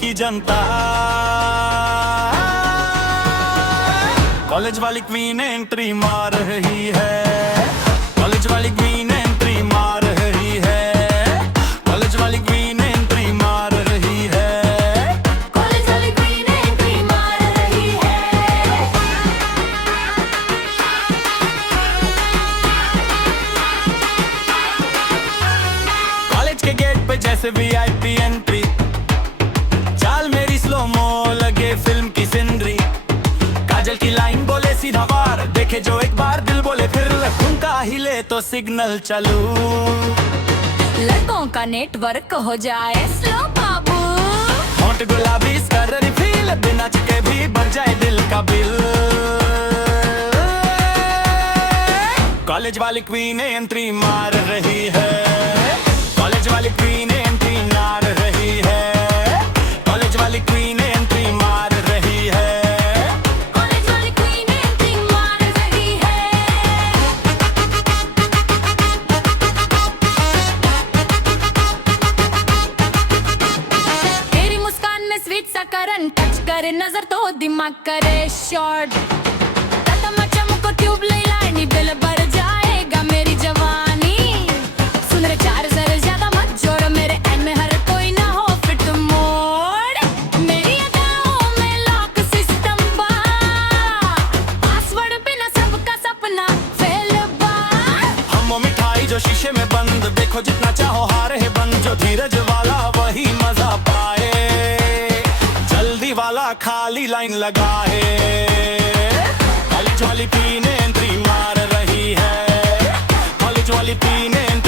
की जनता। कॉलेज वाली queen entry मार रही है, कॉलेज वाली क्वीन एंट्री मार रही है, कॉलेज वाली क्वीन एंट्री मार रही है, कॉलेज वाली क्वीन एंट्री मार रही है। कॉलेज के गेट पे जैसे वीआईपी एंट्री, चाल मेरी स्लो मो लगे फिल्म की सिनरी। काजल की लाइन बोले सीधा वार, देखे जो एक बार दिल बोले फिर ठुमका हिले तो सिग्नल चालू। लड़कों का नेटवर्क हो जाए स्लो बाबू, होंठ गुलाबी कर रिफिल, बिना चुके भी बढ़ जाए दिल का बिल। कॉलेज वाली क्वीन एंट्री मार रही है, कॉलेज वाली क्वीन एंट्री मार रही है, कॉलेज वाली क्वीन एंट्री मार रही है, कॉलेज वाली क्वीन एंट्री मार रही है। तेरी मुस्कान में स्वीट सा करंट टच करे, नजर तो दिमाग करे शॉर्ट। कदम चमको ट्यूब ले लानी, दिल भर जाएगा मेरी जवानी। सुन रे चार जरा ज्यादा मत जोड़, मेरे एंड में हर कोई ना हो फिट मोड़। मेरी अदाओं में लॉक सिस्टम बा, पासवर्ड बिना सबका सपना फेल बा। हम मिठाई जो शीशे में बंद, देखो जितना चाहो हार है बंद। जो धीरज वाला वही मजा पाए, जल्दी वाला खाली लाइन लगाए। कॉलेज वाली क्वीन एंट्री मार रही है, कॉलेज वाली क्वीन एंट्री